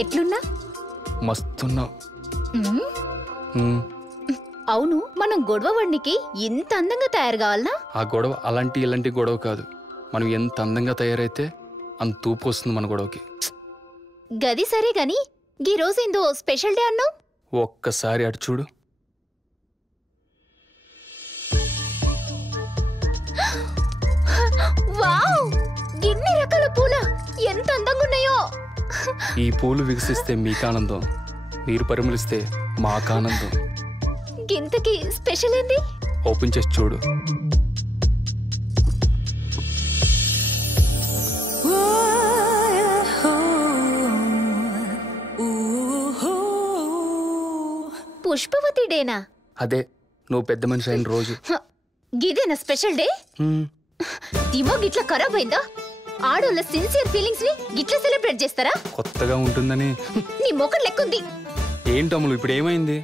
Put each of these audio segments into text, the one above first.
ఎట్లున్నా? మస్తున్నా. అవును, మనం గొడవ వాడికి ఇంత అందంగా తయారు కావాలనా? ఆ గొడవ ఇలాంటి గొడవ కాదు. మనం ఎంత అందంగా తయారైతే అంత తూపు వస్తుంది మన గొడవకి. గది సరే గాని ఈ రోజు ఏందో స్పెషల్ డే అన్నావు. ఒక్కసారి అటు చూడు. వావ్, ఇన్ని రకాల పూల ఎంత అందంగా ఉన్నాయో. ఈ పూలు వికసిస్తే మీకు ఆనందం, మీరు పరిమళిస్తే మాకు ఆనందం. ఇంతకీ స్పెషల్ ఏంది? ఓపెన్ చేసి చూడు. పుష్పవతి డేనా? అదే, నువ్వు పెద్ద మనిషి అయిన రోజు. గిదేనా స్పెషల్ డే? దిమో గిట్లా ఖరాబ్ అయిందా? ఆడోళ్ళ సిన్సియర్ ఫీలింగ్స్ ని గిట్లా సెలబ్రేట్ చేస్తారా? కొత్తగా ఉంటుందని. నీ మొక్కం లెక్కుంది. ఏంటి అమ్ములు, ఇప్పుడు ఏమైంది?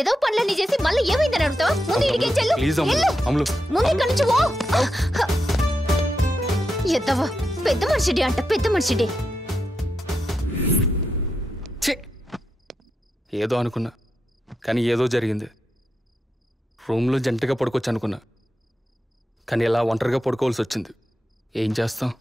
ఏదో పనులన్నీ చేసి మళ్ళీ ఏమైందని అడుగుతావా? ముందు ఇడికే చెల్లు. ప్లీజ్ అమ్ములు, ముందు ఇక్కడి నుంచి ఓ. ఎద్దవా, పెద్ద మనిషి డే అంట, పెద్ద మనిషి డే. ఏదో అనుకున్నా, కానీ ఏదో జరిగింది. రూమ్లో జంటగా పడుకోవచ్చు అనుకున్నా, కానీ ఇలా ఒంటరిగా పడుకోవాల్సి వచ్చింది. ఏం చేస్తాం?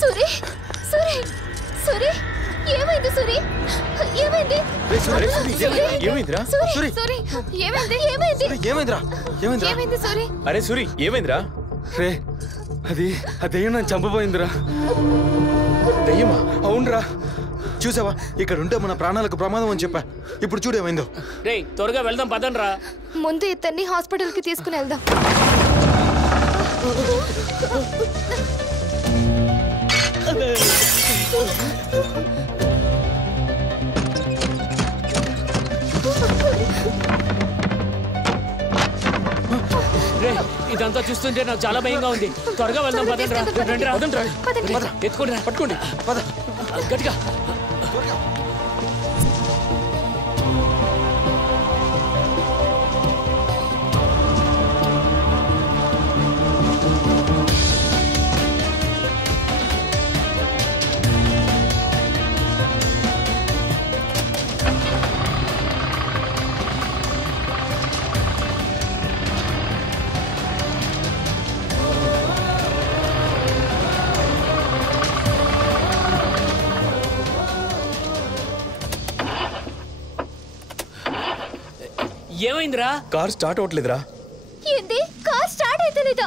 సూరి, సూరి, సూరి, ఏమైంది సూరి? ఏమైంది? ఏమైందిరా? సూరి, సూరి, ఏమైంది? ఏమైంది? ఏమైందిరా? ఏమైంది సూరి? అరే సూరి, ఏమైందిరా? రే, అదేం నన్ను చంపబోయిందిరా. దయ్యమా? అవునరా. చూసావా, ఇక్కడ ఉంటే మన ప్రాణాలకు ప్రమాదం అని చెప్పా. ఇప్పుడు చూడు ఏమైందో. రే, త్వరగా వెళ్దాం పదండ్రా. ముందు ఇతన్ని హాస్పిటల్ కి తీసుకుని వెళ్దాం. ఇదంతా చూస్తుంటే నాకు చాలా భయంగా ఉంది. త్వరగా వెళ్దాం పదండ్రా. ఎత్తుకోండి, పట్టుకోండి, గట్టిగా. ఏమైందిరా? కార్ స్టార్ట్ అవట్లేదురా. ఏంది? కార్ స్టార్ట్ అయితలేదా?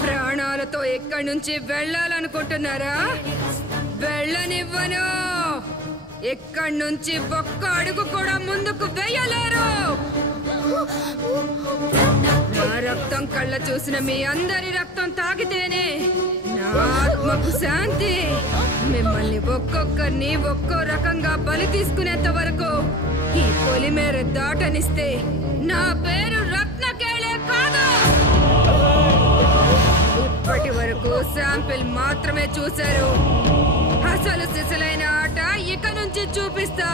ప్రాణాలతో ఎక్కడి నుంచి వెళ్ళాలనుకుంటున్నారా? వెళ్ళనివ్వను. ఎక్కడి నుంచి ఒక్క అడుగు కూడా ముందుకు వేయలేరు. నా రక్తం కళ్ళ చూసిన మీ అందరి రక్తం తాగితేనే నా ఆత్మకు శాంతి. మిమ్మల్ని ఒక్కొక్కరిని ఒక్కో రకంగా బలి తీసుకునేంత వరకు ఈ పొలిమేర దాటనిస్తే నా పేరు రత్నకేళే కాదు. ఇప్పటి వరకు శాంపిల్ మాత్రమే చూశారు. అసలు సిసలైన ఆట ఇక నుంచి చూపిస్తా.